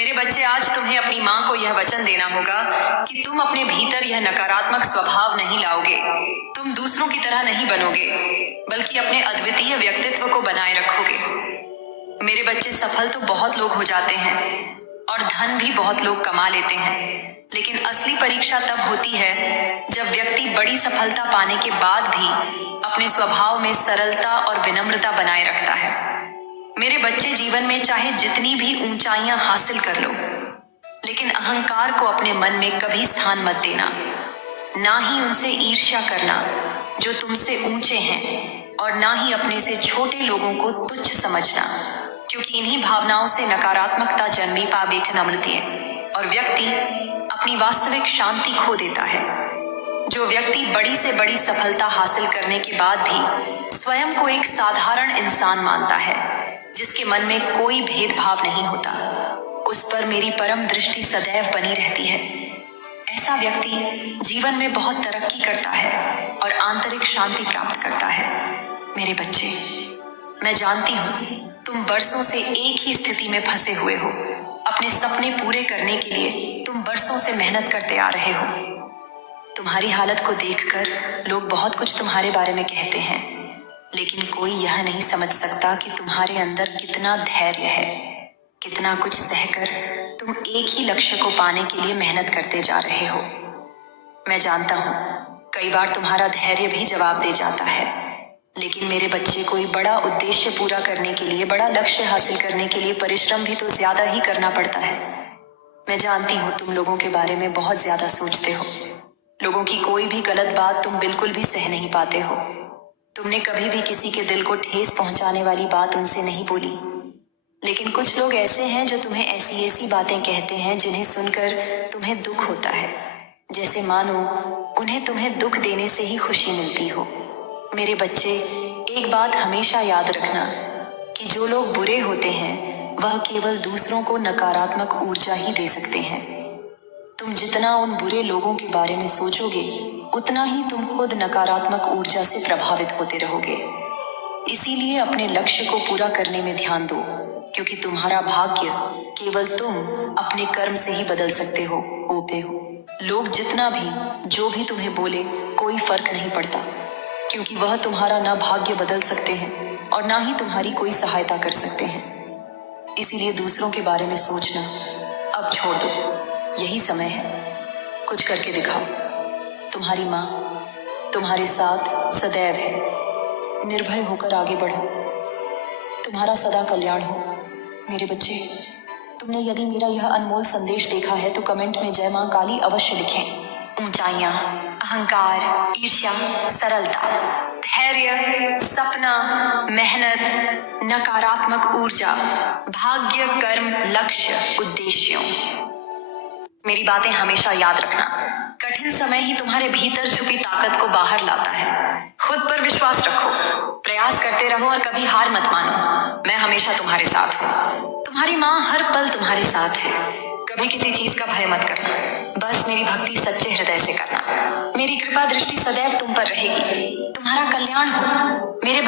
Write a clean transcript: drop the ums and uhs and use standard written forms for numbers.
मेरे बच्चे, आज तुम्हें अपनी माँ को यह वचन देना होगा कि तुम अपने भीतर यह नकारात्मक स्वभाव नहीं लाओगे। तुम दूसरों की तरह नहीं बनोगे, बल्कि अपने अद्वितीय व्यक्तित्व को बनाए रखोगे। मेरे बच्चे, सफल तो बहुत लोग हो जाते हैं और धन भी बहुत लोग कमा लेते हैं, लेकिन असली परीक्षा तब होती है जब व्यक्ति बड़ी सफलता पाने के बाद भी अपने स्वभाव में सरलता और विनम्रता बनाए रखता है। मेरे बच्चे, जीवन में चाहे जितनी भी ऊंचाइयां हासिल कर लो, लेकिन अहंकार को अपने मन में कभी स्थान मत देना। ना ही उनसे ईर्ष्या करना जो तुमसे ऊंचे हैं, और ना ही अपने से छोटे लोगों को तुच्छ समझना, क्योंकि इन्हीं भावनाओं से नकारात्मकता जन्मी पावेख नम्रते और व्यक्ति अपनी वास्तविक शांति खो देता है। जो व्यक्ति बड़ी से बड़ी सफलता हासिल करने के बाद भी स्वयं को एक साधारण इंसान मानता है, जिसके मन में कोई भेदभाव नहीं होता, उस पर मेरी परम दृष्टि सदैव बनी रहती है। ऐसा व्यक्ति जीवन में बहुत तरक्की करता है और आंतरिक शांति प्राप्त करता है। मेरे बच्चे, मैं जानती हूँ तुम बरसों से एक ही स्थिति में फंसे हुए हो। अपने सपने पूरे करने के लिए तुम बरसों से मेहनत करते आ रहे हो। तुम्हारी हालत को देखकर लोग बहुत कुछ तुम्हारे बारे में कहते हैं, लेकिन कोई यह नहीं समझ सकता कि तुम्हारे अंदर कितना धैर्य है, कितना कुछ सहकर तुम एक ही लक्ष्य को पाने के लिए मेहनत करते जा रहे हो। मैं जानता हूँ कई बार तुम्हारा धैर्य भी जवाब दे जाता है, लेकिन मेरे बच्चे, कोई बड़ा उद्देश्य पूरा करने के लिए, बड़ा लक्ष्य हासिल करने के लिए परिश्रम भी तो ज्यादा ही करना पड़ता है। मैं जानती हूँ तुम लोगों के बारे में बहुत ज्यादा सोचते हो। लोगों की कोई भी गलत बात तुम बिल्कुल भी सह नहीं पाते हो। तुमने कभी भी किसी के दिल को ठेस पहुंचाने वाली बात उनसे नहीं बोली, लेकिन कुछ लोग ऐसे हैं जो तुम्हें ऐसी ऐसी बातें कहते हैं जिन्हें सुनकर तुम्हें दुख होता है, जैसे मानो उन्हें तुम्हें दुख देने से ही खुशी मिलती हो। मेरे बच्चे, एक बात हमेशा याद रखना कि जो लोग बुरे होते हैं वह केवल दूसरों को नकारात्मक ऊर्जा ही दे सकते हैं। तुम जितना उन बुरे लोगों के बारे में सोचोगे, उतना ही तुम खुद नकारात्मक ऊर्जा से प्रभावित होते रहोगे। इसीलिए अपने लक्ष्य को पूरा करने में ध्यान दो, क्योंकि तुम्हारा भाग्य केवल तुम अपने कर्म से ही बदल सकते होते हो। लोग जितना भी जो भी तुम्हें बोले, कोई फर्क नहीं पड़ता, क्योंकि वह तुम्हारा ना भाग्य बदल सकते हैं और ना ही तुम्हारी कोई सहायता कर सकते हैं। इसीलिए दूसरों के बारे में सोचना अब छोड़ दो। यही समय है, कुछ करके दिखाओ। तुम्हारी माँ तुम्हारे साथ सदैव है। निर्भय होकर आगे बढ़ो। तुम्हारा सदा कल्याण हो। मेरे बच्चे, तुमने यदि मेरा यह अनमोल संदेश देखा है तो कमेंट में जय मां काली अवश्य लिखें। ऊंचाइयां, अहंकार, ईर्ष्या, सरलता, धैर्य, सपना, मेहनत, नकारात्मक ऊर्जा, भाग्य, कर्म, लक्ष्य, उद्देश्यों। मेरी बातें हमेशा याद रखना। कठिन समय ही तुम्हारे भीतर छुपी ताकत को बाहर लाता है। खुद पर विश्वास रखो, प्रयास करते रहो और कभी हार मत मानो। मैं हमेशा तुम्हारे साथ हूँ। तुम्हारी माँ हर पल तुम्हारे साथ है। कभी किसी चीज का भय मत करना, बस मेरी भक्ति सच्चे हृदय से करना। मेरी कृपा दृष्टि सदैव तुम पर रहेगी। तुम्हारा कल्याण हो। मेरे